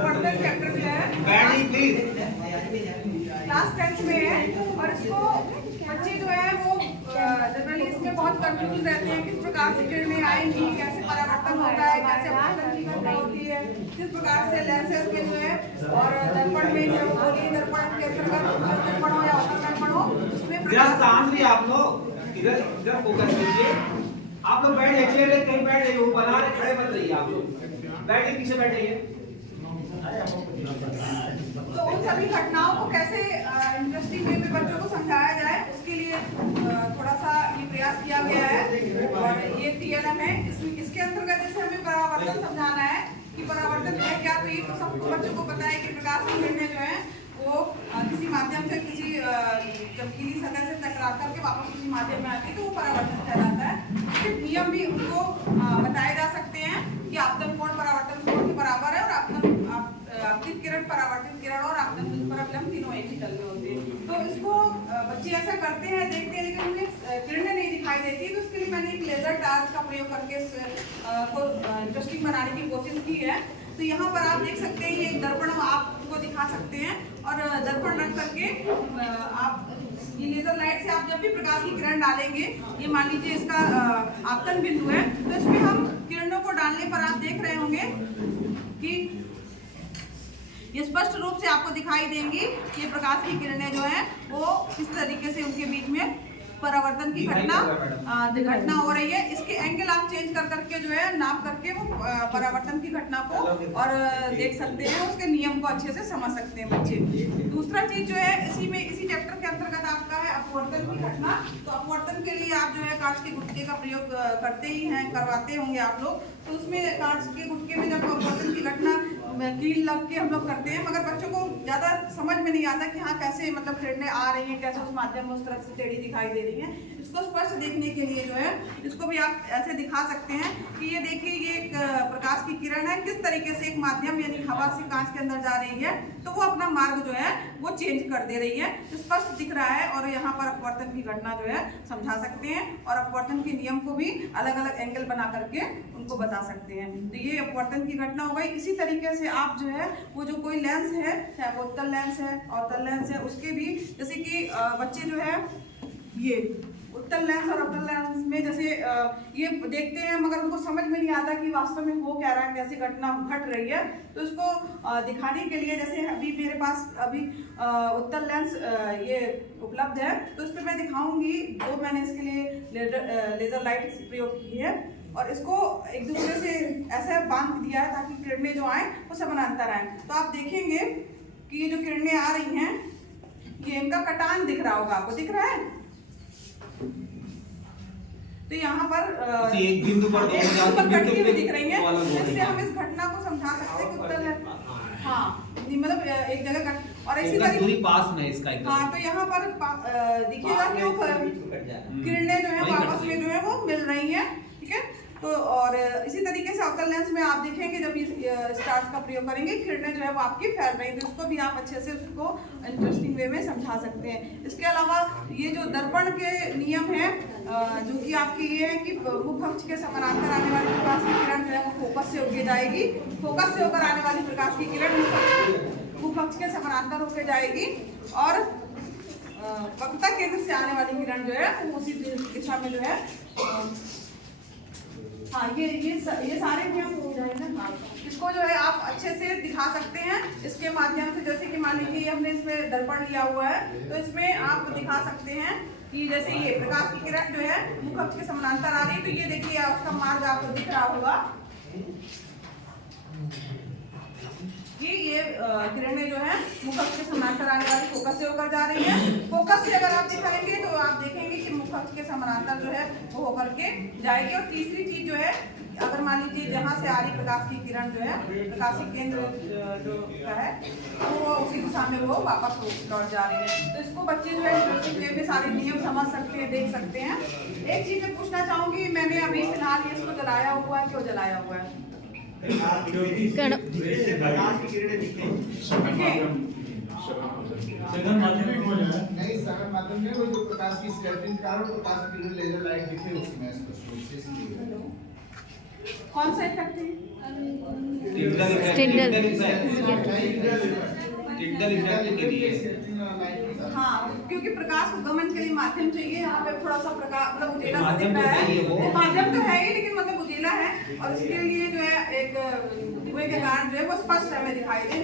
अपवर्तन चैप्टर जो है क्लास 10th में है और इसको बच्चे जो है वो जनरली इसमें बहुत कंफ्यूज रहते हैं किस प्रकार से किरणें आएंगी, कैसे परावर्तन होता है, कैसे अपवर्तन की घटना होती है, किस प्रकार से लेंसेज में जो है और दर्पण में जो गोलीय दर्पण के अंतर्गत दर्पण हो या अवतल दर्पण हो उसमें शांत रहिए आप लोग, इधर फोकस कीजिए। आप लोग बैठ जाइए, चेयर कहीं बैठ जाइए, वो बना रहे खड़े मत रहिए, आप लोग बैठिए, पीछे बैठिए। तो उन सभी घटनाओं को कैसे इंटरेस्टिंग वे में बच्चों को समझाया जाए उसके लिए थोड़ा सा ये प्रयास किया गया है और ये TLM है। इसके अंतर्गत जैसे हमें परावर्तन समझाना है कि परावर्तन है क्या, तो ये तो सबको बच्चों को पता है कि प्रकाश की किरणें जो है वो किसी माध्यम से किसी चमकीली सतह से टकरा करके वापस किसी माध्यम में आती है तो वो परावर्तन कहलाता है। उसके नियम भी उनको बताए जा सकते हैं कि आपतन कोण परावर्तन कोण के बराबर है और आपतित किरण परावर्तित किरण और आपतन पराविलंब तीनों एक ही तल में होते हैं। तो इसको बच्चे ऐसा करते हैं, देखते हैं, लेकिन उन्हें किरणें नहीं दिखाई देती, तो उसके लिए मैंने एक लेजर टार्च का प्रयोग करके को इंटरेस्टिंग बनाने की कोशिश की है। तो यहाँ पर आप देख सकते हैं ये एक दर्पण आपको दिखा सकते हैं और दर्पण रख करके आप ये लेजर लाइट से आप जब भी प्रकाश की किरण डालेंगे, ये मान लीजिए इसका आपतन बिंदु है, तो इसमें हम किरणों को डालने पर आप देख रहे होंगे कि ये स्पष्ट रूप से आपको दिखाई देंगी कि प्रकाश की किरणें जो है वो किस तरीके से उनके बीच में परावर्तन की घटना हो रही है। इसके एंगल आप चेंज कर करके जो है नाप करके वो परावर्तन की घटना को और देख सकते हैं, उसके नियम को अच्छे से समझ सकते हैं बच्चे। दूसरा चीज जो है इसी चैप्टर के अंतर्गत आपका है अपवर्तन की घटना। तो अपवर्तन के लिए आप जो है कांच के गुटके का प्रयोग करते ही हैं, करवाते होंगे आप लोग। तो उसमें कांच के गुटके में जब अपवर्तन की घटना कील लग के हम लोग करते हैं, मगर बच्चों को ज्यादा समझ में नहीं आता कि हाँ कैसे मतलब किरणें आ रही हैं, कैसे उस माध्यम में उस तरफ से टेढ़ी दिखाई दे रही हैं। इसको स्पष्ट देखने के लिए जो है इसको भी आप ऐसे दिखा सकते हैं कि ये देखिए ये एक प्रकाश की किरण है, किस तरीके से एक माध्यम यानी हवा से कांच के अंदर जा रही है तो वो अपना मार्ग जो है वो चेंज कर दे रही है, स्पष्ट दिख रहा है। और यहाँ पर अपवर्तन की घटना जो है समझा सकते हैं और अपवर्तन के नियम को भी अलग अलग एंगल बना करके उनको बता सकते हैं। तो ये अपवर्तन की घटना हो गई। इसी तरीके से आप जो है वो जो कोई लेंस है, चाहे वो उत्तल लेंस है अवतल लेंस है, उसके भी जैसे कि बच्चे जो है ये उत्तल लेंस और अवतल लेंस में जैसे ये देखते हैं मगर उनको समझ में नहीं आता कि वास्तव में हो क्या रहा है, कैसी घटना घट रही है। तो इसको दिखाने के लिए जैसे अभी मेरे पास अभी उत्तल लेंस ये उपलब्ध है, तो इस पर मैं दिखाऊंगी। दो मैंने इसके लिए लेजर लाइट प्रयोग की है और इसको एक दूसरे से ऐसा बांध दिया है ताकि किरणें जो आए वो समानांतर आए। तो आप देखेंगे कि ये जो किरणें आ रही हैं ये इनका कटान दिख रहा होगा, आपको दिख रहा है। तो यहाँ पर एक बिंदु पर कटती हुई दिख रही है, इससे हम इस घटना को समझा सकते हैं कि उत्तल है, हाँ मतलब एक जगह और इसी तरीके पास में इसका एकदम। हाँ, तो यहाँ पर दिखेगा कि वो किरणें जो है आपस में जो है वो मिल रही हैं, ठीक है। तो और इसी तरीके से अवतल लेंस में आप देखेंगे जब इस टार्च का प्रयोग करेंगे किरणें जो है वो आपकी फैल रही है, तो उसको भी आप अच्छे से उसको इंटरेस्टिंग वे में समझा सकते हैं। इसके अलावा ये जो दर्पण के नियम है जो कि आपकी ये है कि मुख अक्ष के समानांतर आने वाली प्रकाश की किरण जो है वो फोकस से होके जाएगी, फोकस से होकर आने वाली प्रकाश की किरण मुख अक्ष के समानांतर होके जाएगी और वक्रता केंद्र से आने वाली किरण जो है वो उसी दिशा में जो है हाँ ये सारे नियम हो जाएंगे ना। हाँ, इसको जो है आप अच्छे से दिखा सकते हैं इसके माध्यम से। जैसे कि मान लीजिए हमने इसमें दर्पण लिया हुआ है तो इसमें आप दिखा सकते हैं कि जैसे ये प्रकाश की किरण जो है मुख अक्ष के समानांतर आ रही है, तो ये देखिए उसका मार्ग आपको दिख रहा होगा कि ये किरणें जो है मुख अक्ष के समानांतर आने वाली फोकस से होकर जा रही है। फोकस से अगर आप दिखाएंगे तो आप देखेंगे कि मुख अक्ष के समानांतर जो है वो होकर के जाएगी। और तीसरी चीज जो है अगर मान लीजिए जहाँ से आ रही प्रकाश की किरण जो है प्रकाशी केंद्र जो का है तो वो उसी दिशा में वो वापस लौट जा रही है। तो इसको बच्चे जो है में सारे नियम समझ सकते हैं, देख सकते हैं। एक चीज मैं पूछना चाहूंगी, मैंने अभी फिलहाल ये इसको जलाया हुआ है, क्यों जलाया हुआ है? नहीं सघन माध्यम में वो जो प्रकाश की स्कैटरिंग कारण प्रकाश की लेजर लाइट दिखे उसमें स्पष्ट रूप से। कौन सा इफेक्ट है? टिंडल इफेक्ट के लिए हाँ, क्योंकि प्रकाश को गमन के लिए माध्यम चाहिए। यहाँ पे थोड़ा सा प्रकाश मतलब उजेला सा माध्यम दिख रहा तो है ही है वो। है, माध्यम तो है ही, लेकिन मतलब उजेला है, और इसके लिए जो है एक धुएं के कारण जो है वो स्पष्ट हमें दिखाई दे।